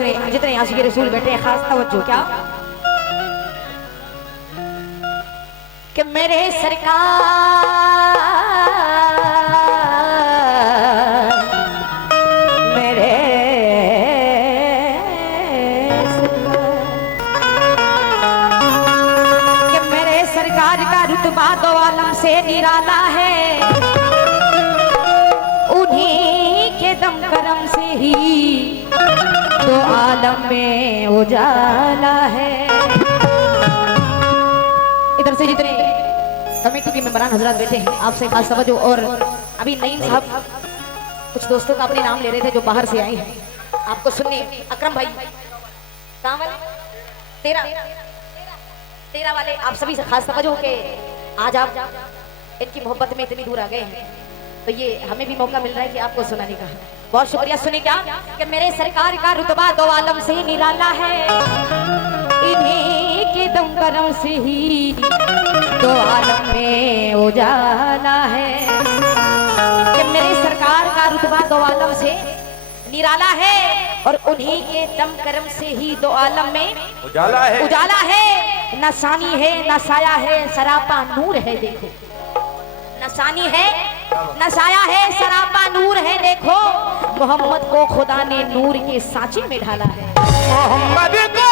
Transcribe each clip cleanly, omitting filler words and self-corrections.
सुने, जितने आशिक़ रसूल बैठे हैं खास तवज्जो। क्या कि मेरे सरकार का रुतबा दो आलम से निराला है, उन्हीं के दम करम से ही दो आलम में उजाला है। इधर से जितने कमेटी के मेंबरान हजरात बैठे हैं आपसे खास तवज्जो। और अभी नईम साहब कुछ दोस्तों का अपने नाम ले रहे थे जो बाहर से आए हैं, आपको सुनने। अकरम भाई कहाँ वाले? तेरा वाले आप सभी से खास तवज्जो के आज आप इनकी मोहब्बत में इतनी दूर आ गए हैं, तो ये हमें भी मौका मिल रहा है कि आपको सुनाने का। बहुत शुक्रिया। सुने क्या कि मेरे सरकार का रुतबा दो आलम से निराला है, इन्हीं के दम करम से ही दो आलम में उजाला है। कि मेरे सरकार का रुतबा दो आलम से निराला है और उन्हीं के दम करम से ही दो आलम में उजाला है। उजाला है, न सानी है न साया है, सरापा नूर है। देखो न सानी है न साया है, सरापा नूर है। देखो मोहम्मद को खुदा ने नूर के सांचे में ढाला है। मोहम्मद को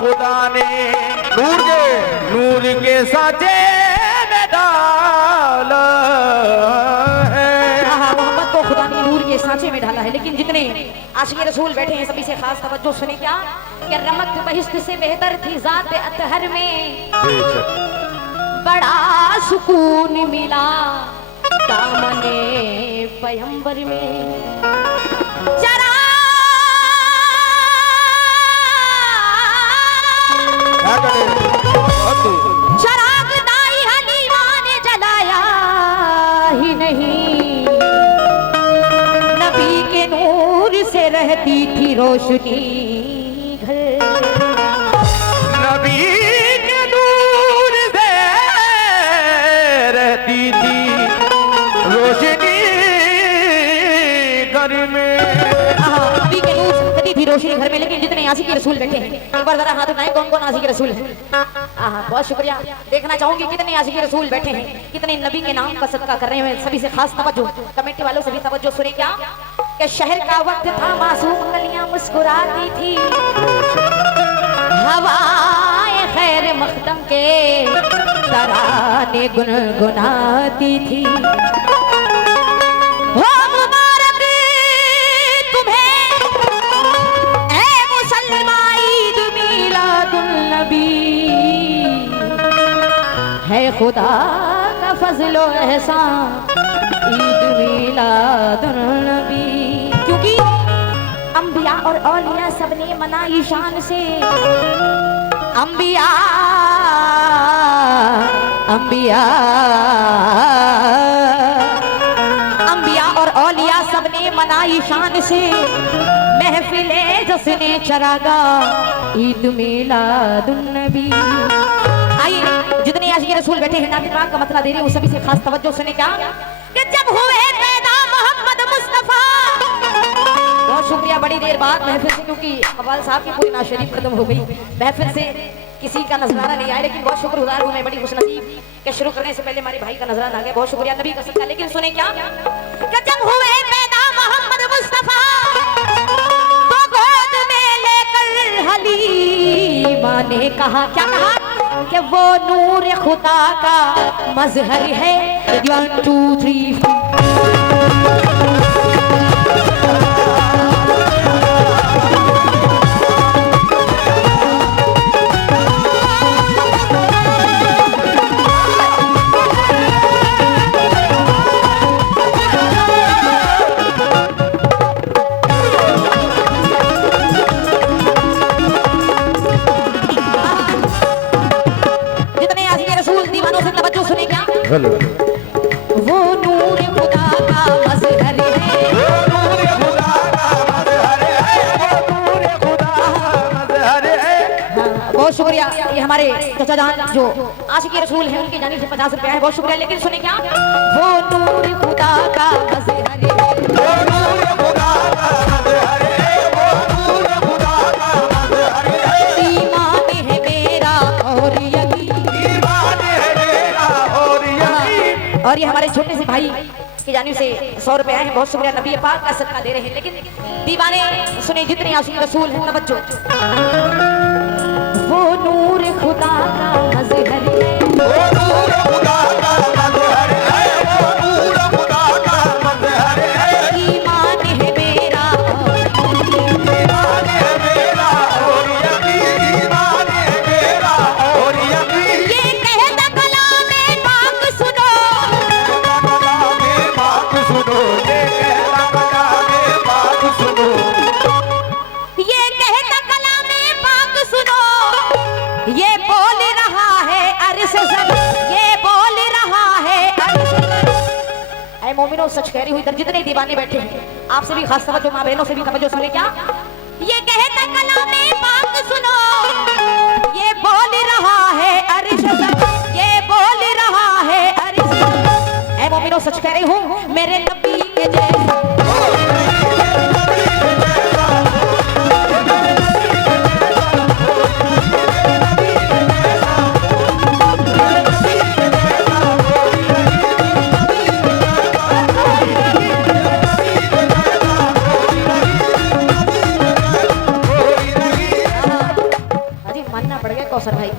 खुदा ने नूर के सांचे में डाला है। मोहम्मद को खुदा ने नूर के सांचे में ढाला है। लेकिन जितने आशिक़ रसूल बैठे हैं सभी से खास तवज्जो। सुने क्या कि रमक बहिश्त से बेहतर थी जात अतहर में, बड़ा सुकून मिला दामने पैगंबर में। चराग दाई हलीमा ने जलाया ही नहीं, नबी के नूर से रहती थी रोशनी घर। नबी के नूर से रहती थी रोशनी घर में। नबी के नूर से रहती थी रोशनी घर में। लेकिन जितने आशिक़ रसूल बैठे हैं एक बार जरा हाथ उठाएं, कौन कौन आशिक़ रसूल है? बहुत शुक्रिया। देखना चाहूंगी कितने आशिक़ रसूल बैठे हैं, कितने नबी के नाम का सदका कर रहे हैं। सभी से खास तवज्जो। कमेटी वालों से भी तवज्जो। सुने क्या कि शहर का वक्त था, मासूम कलियां मुस्कुराती थी, हवाएं खैर मखदम के तराने गुनगुनाती थी। हो मुबारक तुम्हें ए मुसलमान, ईद मिलादुन नबी, है खुदा का फजलो एहसान ईद मिलादुन नबी। क्योंकि अंबिया और औलिया सबने मनाई शान से, अंबिया और औलिया सबने मनाई शान से, महफिले जश्ने चरागा ईद मिलादुन नबी। आइए जितने आशिक़ रसूल बैठे हैं नात पाक का मतला दे रहे हैं, उस सभी से खास तवज्जो। सुने क्या कि जब हुए पैदा मोहम्मद मुस्तफा। बहुत शुक्रिया। बड़ी देर बाद महफिल से, क्योंकि अव्वल साहब की पूरी नात शरीफ खत्म हो गई, महफिल से किसी का नजराना नहीं आया। लेकिन बहुत शुक्रगुजार हूँ मैं, बड़ी खुशनसीब के शुरू करने से पहले हमारे भाई का नजराना आ गया। बहुत शुक्रिया नबी का सदका। लेकिन सुने क्या कि जब हुए पैदा मोहम्मद मुस्तफा, तो गोद में लेकर हलीमा ने कहा, क्या कहा कि वो नूर खुदा का मजहर है। 1 2 3 वो नूर खुदा का मजहर है, वो नूर खुदा का मजहर है, वो नूर खुदा का मजहर है। बहुत शुक्रिया। ये हमारे चाचा जान जो आशिक़ रसूल हैं उनकी जानिब से 50 रुपया है। बहुत शुक्रिया। लेकिन सुने क्या वो नूर खुदा का मजहर है, वो नूर खुदा और ये हमारे छोटे से भाई की जानिब से 100 रुपए आए हैं, बहुत शुक्रिया। नबी पाक का सदका दे रहे हैं। लेकिन दीवाने सुने जितने आशिक रसूल हैं, तवज्जो। वो नूर खुदा का मजहर है, वो नूर खुदा का मजहर है, वो नूर खुदा का मजहर है। ईमान है मेरा ईमान है मेरा और यकीन, ईमान है मेरा और यकीन। ये कहता कलामे पाक सुनो, कलामे पाक सुनो, ये कहता कलामे पाक सुनो। ये कहता कलामे पाक सुनो, ये बोल रहा है अर्श ज़मीन, ये बोल रहा है अर्श ज़मीन। ऐ मोमिनो, सच कह रही हुई इधर जितने दीवाने बैठे हैं, आपसे भी खास तवज्जो, माँ बहनों से भी तवज्जो सुने। क्या ये कहता कलामे पाक सुनो, ये बोल रहा है अर्श ज़मीन, ये बोल रहा है अर्श ज़मीन। ऐ मोमिनो, सच कह रही हूँ, मेरे नबी के जैसा कौसर भाई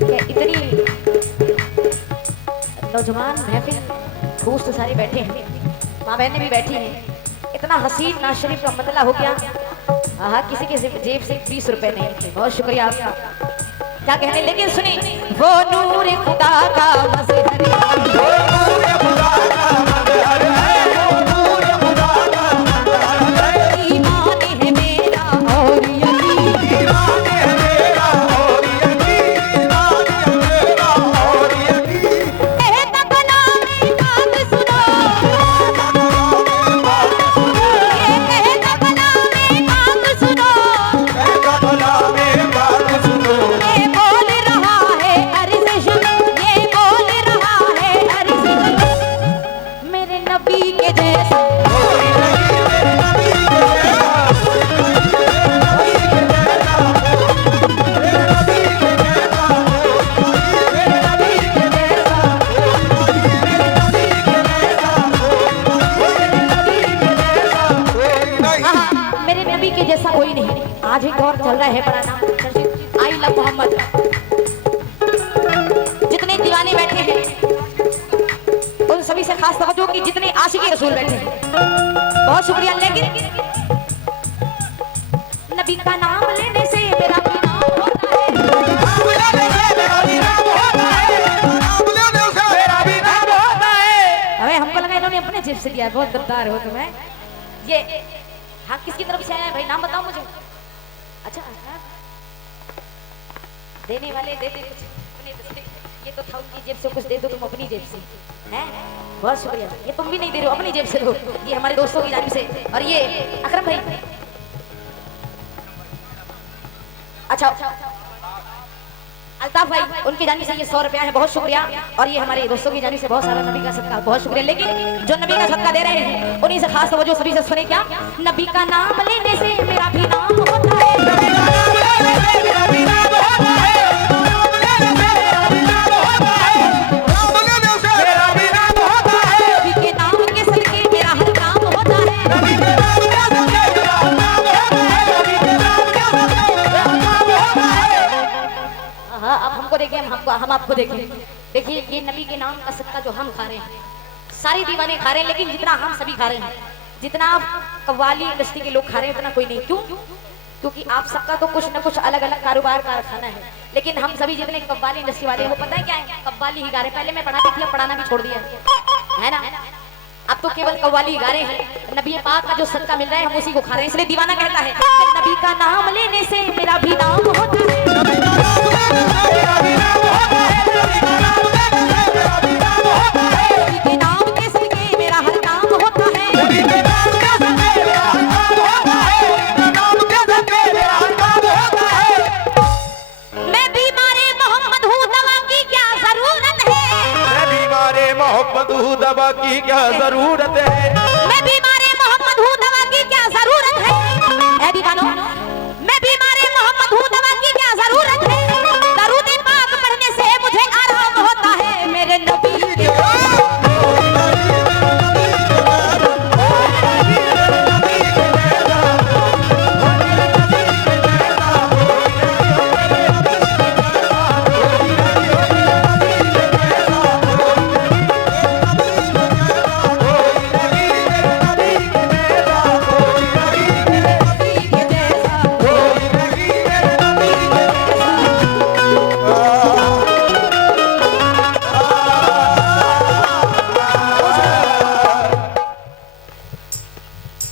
कि इतनी नौजवान महफिल, दोस्त सारे बैठे हैं, माँ बहनें भी बैठी हैं, इतना हसीन नाज शरीफ का मतला हो गया। हाँ, किसी के जेब से 20 रुपए नहीं थे। बहुत शुक्रिया आपका। क्या कहने, लेकिन सुनी, वो नूर खुदा का मजहर है, वो नूर खुदा का मजहर है, वो नूर खुदा का मजहर है। ईमान है मेरा और यकीन, ईमान है मेरा और यकीन, ईमान है मेरा और यकीन। कहता कलामे पाक सुनो, ये कहता कलामे पाक सुनो, कहता कलामे पाक सुनो। ये बोल रहा है अर्श ज़मीन, ये बोल रहा है अर्श ज़मीन। मेरे नबी के जैसा मेरे नबी के जैसा कोई नहीं। आज एक दौर चल रहा है बड़ा नाम चर्चित, आई लव मोहम्मद। जितने दीवाने बैठे हैं उन सभी से खास तवज्जो कि जितने आशिकी रसूल बैठे हैं, बहुत शुक्रिया। लेकिन नबी का नाम लेने से मेरा भी नाम होता है, अरे हमको लगा इन्होंने अपने जेब से दिया है। बहुत गद्दार हो तुम्हें। ये हाँ, किसकी तरफ से आया है भाई, नाम बताओ मुझे। अच्छा हाँ। देने वाले दे दे कुछ अपने दूसरे, ये तो था उनकी जेब से, कुछ दे दो तुम अपनी जेब से, हैं? बहुत शुक्रिया। ये तुम भी नहीं दे रहे हो, अपनी जेब से दो, ये हमारे दोस्तों की जानिब से। और ये अकरम भाई, अच्छा अल्ताफ भाई, उनकी जानिब से ये 100 रुपया है। बहुत शुक्रिया। और ये हमारे दोस्तों की जानिब से बहुत सारा नबी का सदका, बहुत शुक्रिया। लेकिन जो नबी का सदका दे रहे हैं उन्हीं से खास तवज्जो सभी से सुने। क्या नबी का नाम लेने से मेरा भी नाम होता है, नबी के नाम के सदके मेरा हर काम होता है। हाँ, अब हमको देखिए, हम आपको देखें। देखिए, ये नबी के नाम का सदका जो हम खा रहे हैं, सारी दीवाने खा रहे हैं, लेकिन जितना हम सभी खा रहे हैं, जितना कव्वाली इंडस्ट्री के लोग खा रहे हैं, उतना कोई नहीं। क्यों? क्योंकि आप सबका तो कुछ न कुछ अलग अलग कारोबार कारखाना है, लेकिन हम सभी जितने कव्वाली इंडस्ट्री वाले हैं, वो पता है क्या है, कव्वाली ही गा रहे हैं। पहले मैं पढ़ाती थी, अब पढ़ाना भी छोड़ दिया है ना। अब तो केवल कव्वाली गा रहे हैं। नबी पाक का जो सदका मिल रहा है, हम उसी को खा रहे हैं। इसलिए दीवाना कहता है कि नबी का नाम लेने से मेरा भी नाम होता है, नबी के नाम के सदके मेरा हर काम होता है। मैं बीमारे मोहम्मद हूँ, दवा की क्या जरूरत है, मोहम्मद हूँ, दवा की क्या जरूरत है। मैं बीमारे मोहम्मद हूँ, दवा की क्या जरूरत है। ऐ दीवानो, मैं बीमारे मोहम्मद हूँ, दवा की क्या जरूरत है। दरूद पाक पढ़ने से मुझे आराम होता है। मेरे नबी के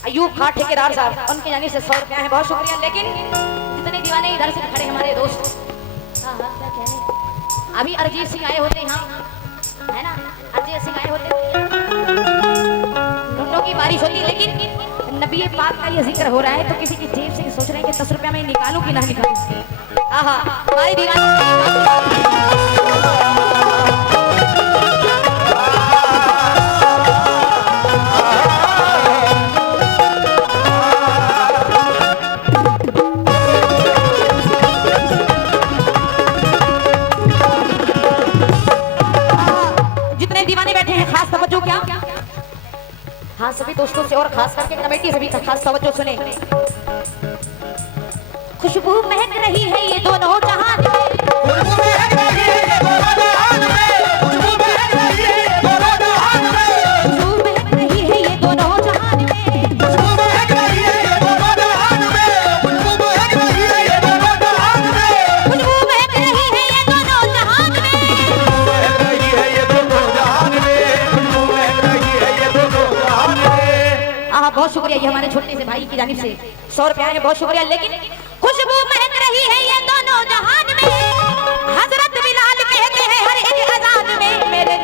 अयूब खान ठेकेदार साहब, उनकी जानी से 100 रुपया है, बहुत शुक्रिया। लेकिन जितने दीवाने इधर से खड़े हमारे दोस्त, हाँ हाँ क्या कहने, अभी अरिजीत सिंह आए होते यहाँ, है ना, अरिजीत सिंह आए होते लुंडों की बारिश होती, लेकिन नबी पाक का ये जिक्र हो रहा है तो किसी की जेब से सोच रहे हैं कि 10 रुपया में निकालूं कि ना निकालूं। आहा हमारी दीवानी हाँ सभी दोस्तों से और खास करके कमेटी से भी खास तवज्जो सुने। खुशबू महक रही है ये दोनों जहान में, खुशबू महक रही है ये दोनों जहान में, खुशबू महक रही है ये दोनों जहान में, खुशबू महक रही है ये दोनों जहान में, खुशबू महक रही है ये दोनों जहान में, खुशबू महक रही है ये दोनों जहान में, खुशबू महक रही है ये दोनों जहान में, महक रही है ये दोनों जहान में, खुशबू महक रही है ये दोनों जहान में। आहा बहुत शुक्रिया, ये हमारे छोटे से भाई की जानिब से 100 रुपया है, बहुत शुक्रिया। लेकिन खुशबू महक रही है ये दोनों जहान में, हजरत बिलाल कहते हैं हर एक अजान में मेरे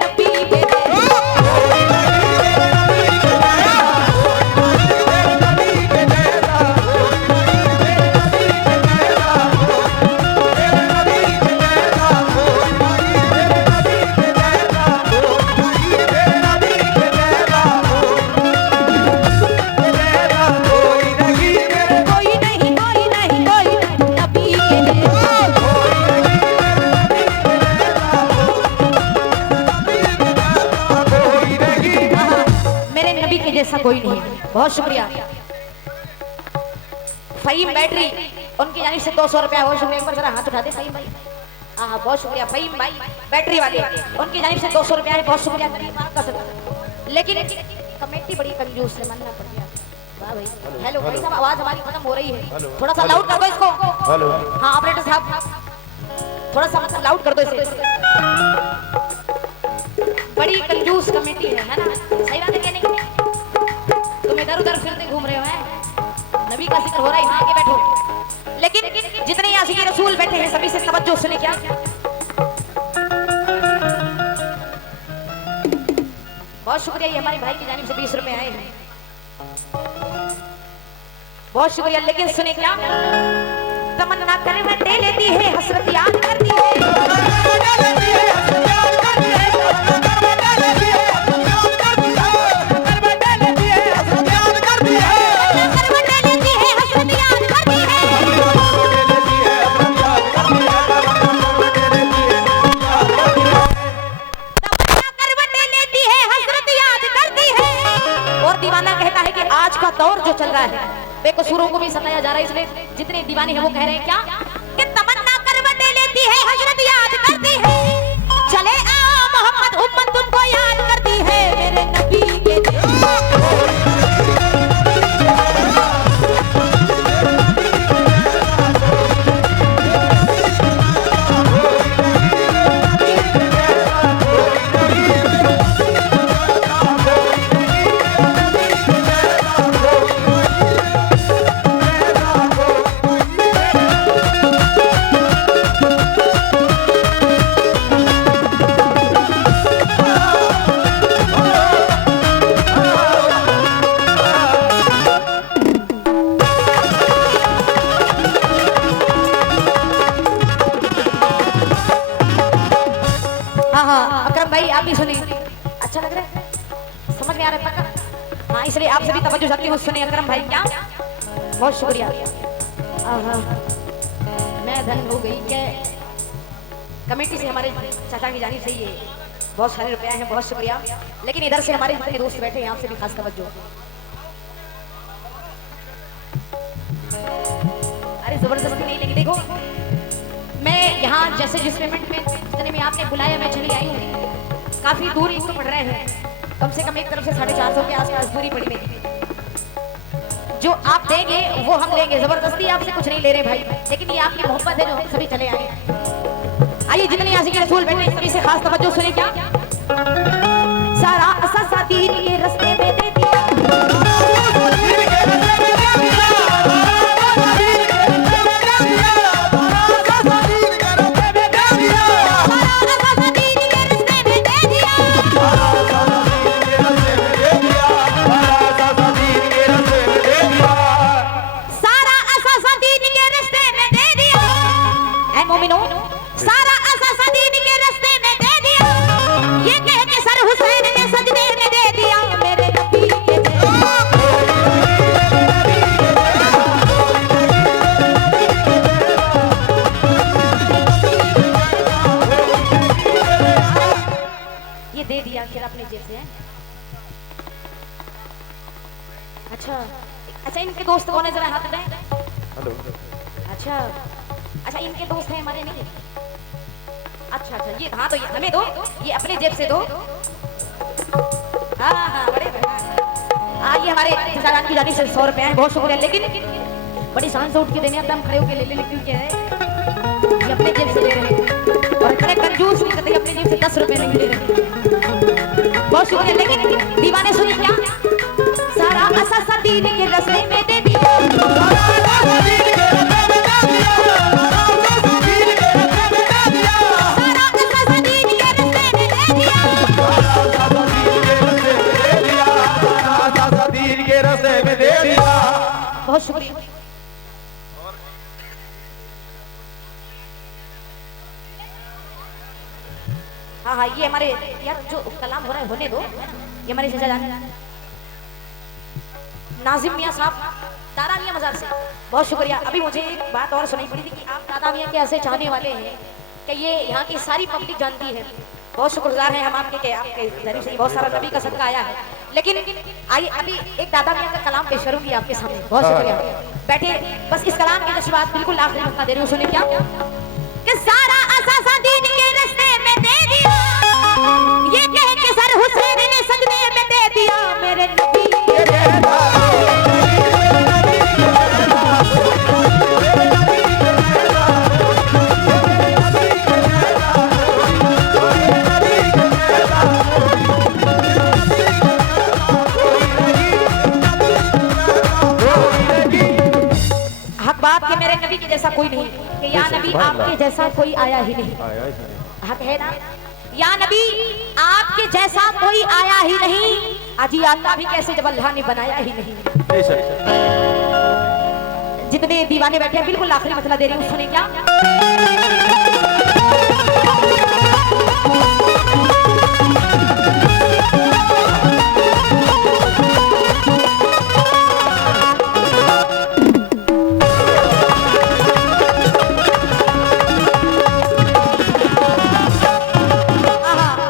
नबी के जैसा कोई नहीं है, बहुत शुक्रिया। फहीम बैटरी उनकी जानिब से 200 रुपया, बहुत शुक्रिया। एक बार जरा हाथ उठा दे फहीम भाई, हाँ बहुत शुक्रिया। फहीम भाई बैटरी वाले उनकी जानिब से 200 रुपया है, बहुत शुक्रिया। लेकिन कमेटी बड़ी कंजूस है, मानना पड़ गया। वाह भाई, हेलो भाई साहब, आवाज हमारी खत्म हो रही है, थोड़ा सा लाउड कर दो इसको। हेलो हाँ ऑपरेटर साहब थोड़ा सा मतलब लाउड कर दो इसे। बड़ी कंजूस कमेटी है ना, सही बात है कहने की। तुम इधर उधर फिरते घूम रहे हो, हैं नबी का जिक्र हो रहा है, यहाँ आके बैठो। लेकिन जितने आशिक रसूल बैठे हैं सभी से तवज्जो सुने। क्या बहुत शुक्रिया, ये हमारे भाई की जानिब से 20 रुपए आए हैं, बहुत शुक्रिया। लेकिन सुने क्या, तमन्ना करवटें लेती है, हसरत याद करती है, दौर जो चल रहा है बेकसूरों को भी सताया जा रहा है, इसलिए जितने दीवाने हैं वो कह रहे हैं क्या कि तमन्ना करवटें लेती है, हजरत याद करती है, चले आओ मोहम्मद उम्मत तुमको याद करती है मेरे नबी के भाई आप भी सुने, अच्छा लग रहा है, समझ में आ रहा है पक्का? हाँ इसलिए आप सभी तवज्जो चाहती हूँ, सुने अकरम भाई क्या, बहुत शुक्रिया। मैं धन हो गई के कमेटी से हमारे चाचा की जानिब से ये बहुत सारे रुपया हैं, बहुत शुक्रिया। लेकिन इधर से हमारे जितने दोस्त बैठे हैं आपसे भी खास तवज्जो। अरे जबरदस्ती नहीं, लेकिन देखो मैं यहाँ जैसे जिस पेमेंट में जितने में आपने बुलाया मैं चली आई हूँ, काफी दूर तो पड़ रहे हैं, कम से कम एक तरफ से 450 के आसपास दूरी पड़ी मेरी। जो आप देंगे वो हम लेंगे, जबरदस्ती आपसे कुछ नहीं ले रहे भाई, लेकिन ये आपकी मोहब्बत है जो हम सभी चले आए। आइए जितने आशिक रसूल बैठे सभी से खास तवज्जो सुने क्या, सारा असा साथी ये रास्ते में दे दिया, अच्छा इनके दोस्त कौन है, जरा हाथ उठाएं। हेलो अच्छा अच्छा, इनके दोस्त हैं, हमारे नहीं। अच्छा अच्छा, ये हाँ, तो ये हमें दो, ये अपने जेब से दो। हाँ हाँ, बड़े ये हमारे चाचाजान की जानी से 100 रुपए हैं, बहुत शुक्रिया। लेकिन बड़ी शान से उठ के देने, अब हम खड़े होके ले क्योंकि है ये अपने जेब से ले रहे हैं और इतने कंजूस नहीं करते, अपने जेब से 10 रुपए नहीं ले रहे। बहुत शुक्रिया। लेकिन दीवाने सुनिए क्या, सारा असा दीन के रस्ते में दे दिया, बहुत शुक्रिया। हाँ हाँ, ये हमारे यार जो कलाम हो रहा है होने दो। ये हमारे चाचा नाजिम मियाँ साहब, दादा मियाँ मजार से, बहुत शुक्रिया। अभी मुझे एक बात और सुनाई पड़ी थी कि आप दादा मियाँ के ऐसे चाहने वाले हैं कि ये यहाँ की सारी पब्लिक जानती है। बहुत शुक्रगुजार हैं हम आपके, आपके जरिए से बहुत सारा नबी का सदका आया है। लेकिन आइए अभी एक दादा मियाँ का कलाम पेश करूंगी आपके सामने। बहुत शुक्रिया, बैठे। बस इस कलाम के जज्बात बिल्कुल आखिरी मौका दे रही हूँ, सुनिए क्या कि सारा असासा दीन के रास्ते में दे दिया, ये कह के सर हुसैन ने सजदे में दे दिया मेरे नबी। हक बात के मेरे नबी के जैसा कोई नहीं, कि या नबी आपके जैसा कोई आया ही नहीं। हक है ना, या नबी आपके जैसा कोई आया ही नहीं। अजी आता भी कैसे जब अल्लाह ने बनाया ही नहीं। जितने दीवाने बैठे हैं बिल्कुल आखिरी मसला दे रही हूँ, सुने क्या।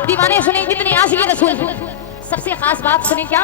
दीवाने सुने जितने आशिक़ रसूल, सबसे खास बात सुने क्या